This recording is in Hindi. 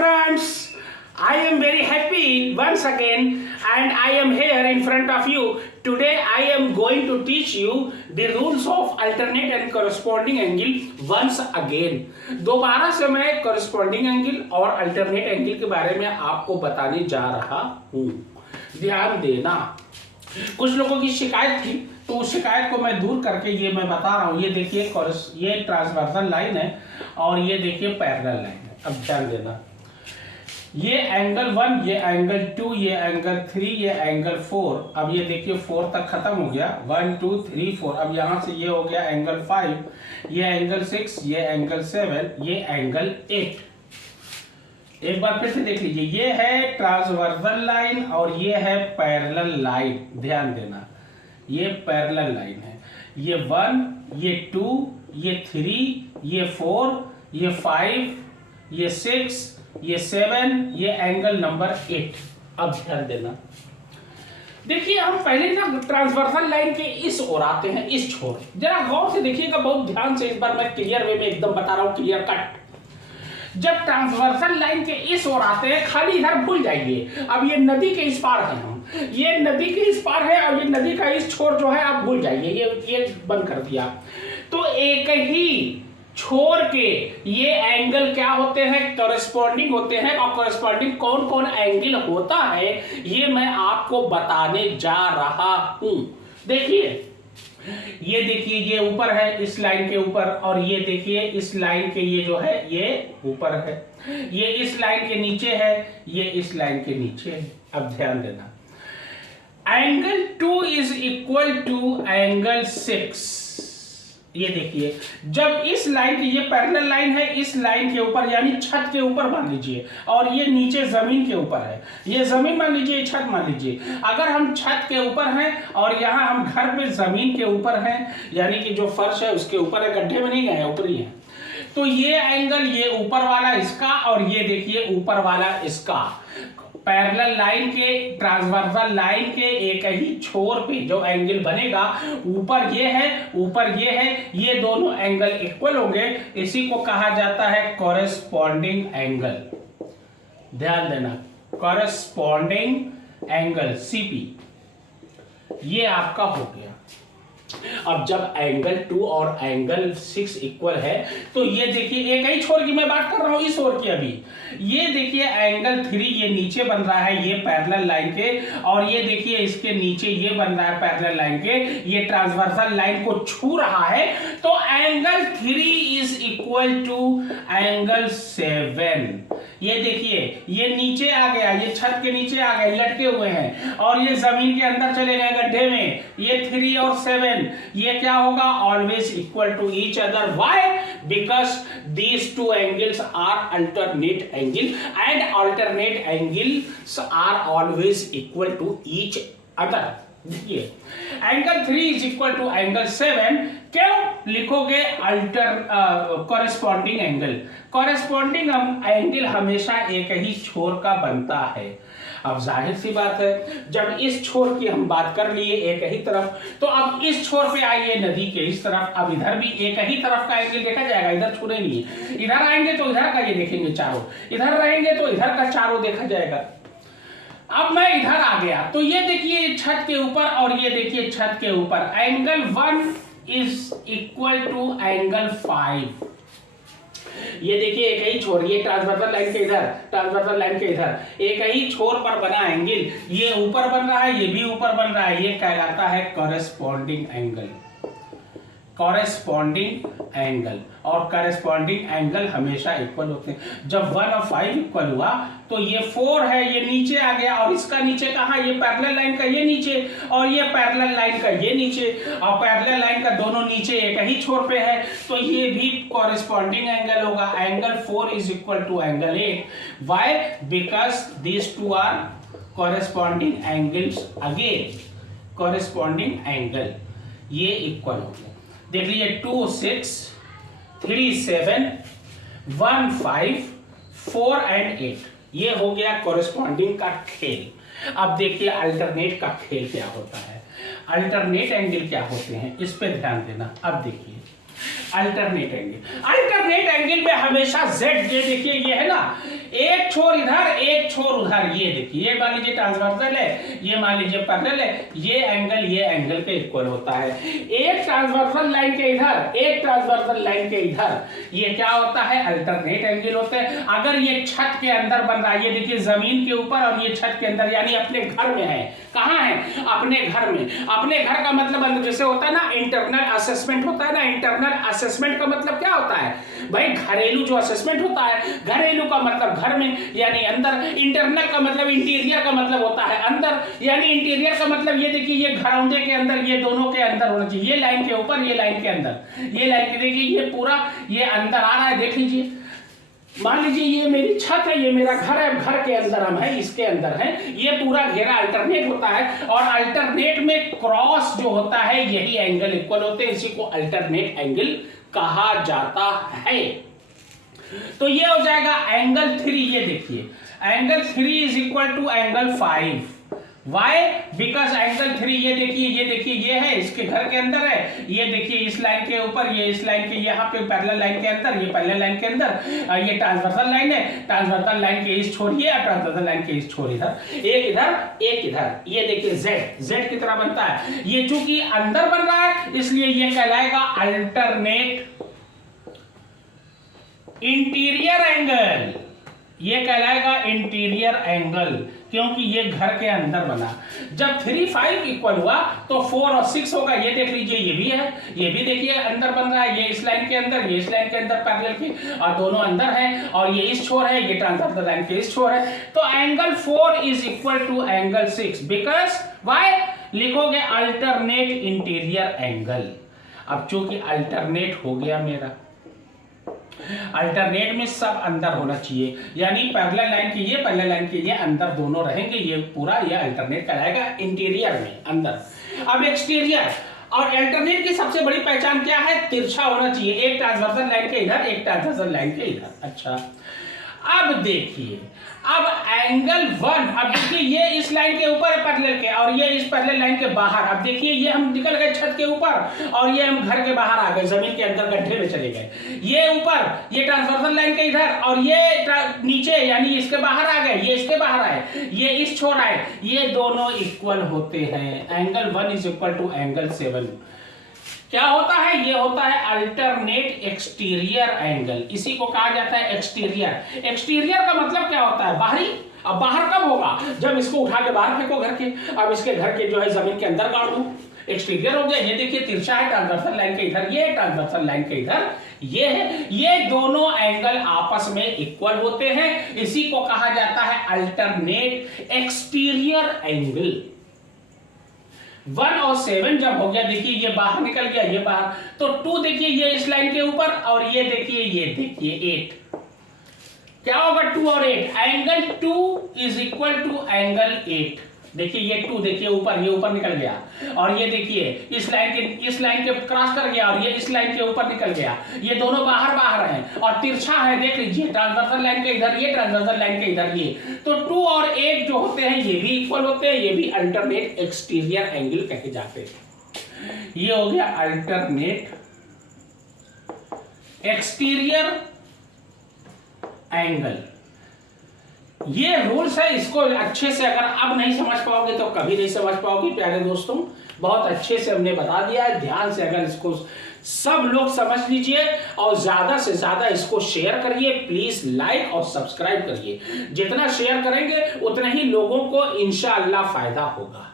friends, I am very happy once again and I am here in front of you. Today I am going to teach you the rules of alternate and corresponding angle once again. दोबारा से मैं corresponding angle और alternate angle के बारे में आपको बताने जा रहा हूँ. ध्यान देना. कुछ लोगों की शिकायत थी तो उस शिकायत को मैं दूर करके ये मैं बता रहा हूँ. ये देखिए ये ट्रांसवर्सल लाइन है और ये देखिए पैरेलल लाइन है. अब ध्यान देना. ये एंगल 1, ये एंगल 2, ये एंगल 3, ये एंगल 4. अब ये देखिए 4 तक खत्म हो गया. 1 2 3 4. अब यहाँ से ये हो गया एंगल 5, ये एंगल 6, ये एंगल 7, ये एंगल 8. एक बार फिर से देख लीजिए. ये है ट्रांसवर्सल लाइन और ये है पैरेलल लाइन. ध्यान देना, ये पैरेलल लाइन है. ये 1, ये 2, ये 3, ये 4, ये 5, ये 6, ये 7, ये एंगल नंबर 8. अब ध्यान देना. देखिए हम पहले ना ट्रांसवर्सल लाइन के इस ओर आते हैं, इस छोर. जरा गौर से देखिएगा, बहुत ध्यान से. इस बार मैं क्लियर वे में एकदम बता रहा हूं, क्लियर कट. जब ट्रांसवर्सल लाइन के इस ओर आते हैं, खाली इधर भूल जाइए. अब ये नदी के इस पार है, हम ये नदी के इस पार है और ये नदी का इस छोर जो है आप भूल जाइए. ये बंद कर दिया. तो एक ही छोर के ये एंगल क्या होते हैं? कॉरेस्पॉन्डिंग होते हैं. और कॉरेस्पॉन्डिंग कौन कौन एंगल होता है ये मैं आपको बताने जा रहा हूं. देखिए, ये देखिए, ये ऊपर है इस लाइन के ऊपर, और ये देखिए इस लाइन के ये जो है ये ऊपर है. ये इस लाइन के नीचे है, ये इस लाइन के नीचे है. अब ध्यान देना. Angle 2 is equal to angle 6. ये देखिए, जब इस लाइन की ये पैरेलल लाइन है, इस लाइन के ऊपर यानी छत के ऊपर मान लीजिए, और ये नीचे जमीन के ऊपर है. ये जमीन मान लीजिए, ये छत मान लीजिए. अगर हम छत के ऊपर हैं और यहाँ हम घर पे जमीन के ऊपर हैं, यानी कि जो फर्श है उसके ऊपर है, गड्ढे में नहीं गए, ऊपर ही है. तो ये एंगल, ये ऊपर वाला इसका, और ये देखिए ऊपर वाला इसका. पैरेलल लाइन के, ट्रांसवर्सल लाइन के एक ही छोर पे जो एंगल बनेगा, ऊपर ये है, ऊपर ये है, ये दोनों एंगल इक्वल होंगे. इसी को कहा जाता है कॉरेस्पॉन्डिंग एंगल. ध्यान देना, कॉरेस्पॉन्डिंग एंगल सीपी ये आपका हो गया. अब जब एंगल 2 और एंगल 6 इक्वल है, तो ये देखिए एक ही छोर की मैं बात कर रहा हूं, इस ओर की. अभी ये देखिए एंगल 3 ये नीचे बन रहा है, ये पैरेलल लाइन के, और ये देखिए इसके नीचे ये बन रहा है पैरेलल लाइन के. ये ट्रांसवर्सल लाइन को छू रहा है. तो angle 3 is equal to angle 7. ये देखिए, ये नीचे आ गया, ये छत के नीचे आ गए, लटके हुए हैं, और ये जमीन के अंदर चले गए गड्ढे में. ये 3 और 7 ये क्या होगा? Always equal to each other. Why? Because these two angles are alternate angle and alternate angles are always equal to each other. देखिए, angle 3 is equal to angle 7. क्यों लिखोगे कॉरेस्पॉन्डिंग एंगल? कॉरेस्पॉन्डिंग एंगल हमेशा एक ही छोर का बनता है. अब जाहिर सी बात है, जब इस छोर की हम बात कर लिए एक ही तरफ, तो अब इस छोर पे आइए नदी के इस तरफ. अब इधर भी एक ही तरफ का एंगल देखा जाएगा, इधर छूने नहीं. इधर आएंगे तो इधर का ये देखेंगे चारों, इधर रहेंगे तो इधर का चारों देखा जाएगा. अब मैं इधर आ गया तो ये देखिए छत के ऊपर, और ये देखिए छत के ऊपर. Angle 1 is equal to angle 5. ये देखिए एक ही छोर, ये ट्रांसवर्सल लाइन के इधर, ट्रांसवर्सल लाइन के इधर, एक ही छोर पर बना एंगल. ये ऊपर बन रहा है, ये भी ऊपर बन रहा है. ये कहलाता है कॉरेस्पॉन्डिंग एंगल. कॉरेस्पॉन्डिंग एंगल और कॉरेस्पॉन्डिंग एंगल हमेशा इक्वल होते हैं. जब 1 और 5 इक्वल हुआ तो ये 4 है, ये नीचे आ गया, और इसका नीचे कहाँ? ये पैरेलल लाइन का ये नीचे, और ये पैरेलल लाइन का ये नीचे, और पैरेलल लाइन का दोनों नीचे एक ही छोर पे है. तो ये भी कॉरेस्पॉन्डिंग एंगल होगा. Angle 4 is equal to angle 8. Why? Because these two are corresponding angles. Again corresponding angle ये इक्वल हो गया. देख लीजिए 2 6 3 7 1 5 4 एंड 8. ये हो गया कॉरेस्पॉन्डिंग का खेल. अब देखिए अल्टरनेट का खेल क्या होता है, अल्टरनेट एंगल क्या होते हैं, इस पे ध्यान देना. अब देखिए अल्टरनेट एंगल में हमेशा जेड, ये देखिए ये है ना, एक एक छोर इधर एक छोर उधर, ये देखिए, ये मान लीजिए ट्रांसवर्सल है, ये मान लीजिए पैरेलल है, ये एंगल के इक्वल होता है। एक ट्रांसवर्सल लाइन के इधर एक ट्रांसवर्सल लाइन के इधर, ये क्या होता है, अल्टरनेट एंगल होते हैं। अगर ये छत के अंदर बन रहा है, ये देखिए जमीन के ऊपर और ये छत के अंदर, यानी अपने घर में है। कहाँ है, अपने घर में। अपने घर का मतलब जैसे होता है ना इंटरनल असेसमेंट होता है ना, इंटरनल असेसमेंट का मतलब क्या होता है भाई, घरेलू जो असेसमेंट होता है, घरेलू का मतलब घर में यानी अंदर, इंटरनल का मतलब इंटीरियर का मतलब होता है अंदर, यानी इंटीरियर का मतलब ये देखिए ये घरौंदे के अंदर, ये दोनों के अंदर होना चाहिए, ये लाइन के ऊपर ये लाइन के अंदर, ये लाइन के देखिए ये पूरा ये अंदर आ रहा है, देख लीजिए। मान लीजिए ये मेरी छत है, ये मेरा घर है, घर के अंदर हम हैं, इसके अंदर हैं, ये पूरा घेरा अल्टरनेट होता है, और अल्टरनेट में क्रॉस जो होता है यही एंगल इक्वल होते हैं, इसी को अल्टरनेट एंगल कहा जाता है। तो ये हो जाएगा एंगल 3, ये देखिए angle 3 is equal to angle 5। Why, because angle 3 ये देखिए ये है, इसके घर के अंदर है, ये देखिए इस लाइन के ऊपर, ये इस लाइन के यहाँ पे पैरेलल लाइन के अंदर, ये पैरेलल लाइन के अंदर, ये ट्रांसवर्सल लाइन है, ट्रांसवर्सल लाइन के इस छोर ये, ट्रांसवर्सल लाइन के इस छोर इधर, एक इधर, ये देखिए जेड की तरह बनता है। ये चूंकि अंदर बन रहा है इसलिए ये कहलाएगा अल्टरनेट इंटीरियर एंगल, ये कहलाएगा इंटीरियर एंगल, क्योंकि ये घर के अंदर बना। जब 3 5 इक्वल हुआ तो 4 और 6 होगा, ये देख लीजिए ये भी है, ये भी देखिए अंदर बन रहा है, ये इस लाइन के अंदर, ये इस लाइन के अंदर पैरेलल की, और दोनों अंदर हैं, और ये इस छोर है, ये ट्रांसवर्सल लाइन के इस छोर है। तो angle 4 is equal to angle 6, because why, लिखोगे अल्टरनेट इंटीरियर एंगल। अब चूंकि अल्टरनेट हो गया मेरा, अल्टरनेट में सब अंदर होना चाहिए, यानी पैरेलल लाइन के ये पैरेलल लाइन के ये अंदर दोनों रहेंगे, ये पूरा ये अल्टरनेट कराएगा इंटीरियर में अंदर। अब एक्सटीरियर और अल्टरनेट की सबसे बड़ी पहचान क्या है, तिरछा होना चाहिए, एक ट्रांसवर्सल लाइन के इधर एक ट्रांसवर्सल लाइन के इधर। अच्छा अब देखिए, अब एंगल 1, अब देखिए ये इस लाइन के ऊपर है पैरेलल के, और ये इस पैरेलल लाइन के बाहर। अब देखिए ये हम निकल गए छत के ऊपर, और ये हम घर के बाहर आ गए, जमीन के अंदर गड्ढे में चले गए। ये ऊपर ये ट्रांसवर्सल लाइन के इधर, और ये नीचे यानी इसके बाहर आ गए, ये इसके बाहर आए, ये इस छोर आए, ये दोनों इक्वल होते हैं। Angle 1 is equal to angle 7। क्या होता है, ये होता है अल्टरनेट एक्सटीरियर एंगल, इसी को कहा जाता है एक्सटीरियर। एक्सटीरियर का मतलब क्या होता है, बाहरी। अब बाहर कब होगा, जब इसको उठा के बाहर फेंको घर के, अब इसके घर के जो है जमीन के अंदर गाड़ दो, एक्सटीरियर हो गया। ये देखिए तिरछा है, ट्रांसवर्सल लाइन के इधर ये, ट्रांसवर्सल लाइन के इधर ये है, ये दोनों एंगल आपस में इक्वल होते हैं, इसी को कहा जाता है अल्टरनेट एक्सटीरियर एंगल। 1 और 7 जब हो गया, देखिए ये बाहर निकल गया, ये बाहर, तो 2 देखिए ये इस लाइन के ऊपर, और ये देखिए 8। क्या होगा 2 और 8, angle 2 is equal to angle 8। देखिए ये 2 देखिए ऊपर, ये ऊपर निकल गया, और ये देखिए इस लाइन के क्रॉस कर गया, और ये इस लाइन के ऊपर निकल गया, ये दोनों बाहर हैं, और तिरछा है, देख लीजिए ट्रांसवर्सल लाइन के इधर ये, ट्रांसवर्सल लाइन के इधर ये, तो 2 और 8 जो होते हैं ये भी इक्वल होते हैं, ये भी अल्टरनेट एक्सटीरियर एंगल कहे जाते हैं। ये हो गया अल्टरनेट एक्सटीरियर एंगल। ये रूल्स है, इसको अच्छे से अगर अब नहीं समझ पाओगे तो कभी नहीं समझ पाओगे प्यारे दोस्तों। बहुत अच्छे से हमने बता दिया है, ध्यान से अगर इसको सब लोग समझ लीजिए, और ज्यादा से ज्यादा इसको शेयर करिए, प्लीज लाइक और सब्सक्राइब करिए। जितना शेयर करेंगे उतना ही लोगों को इंशाअल्लाह फायदा होगा।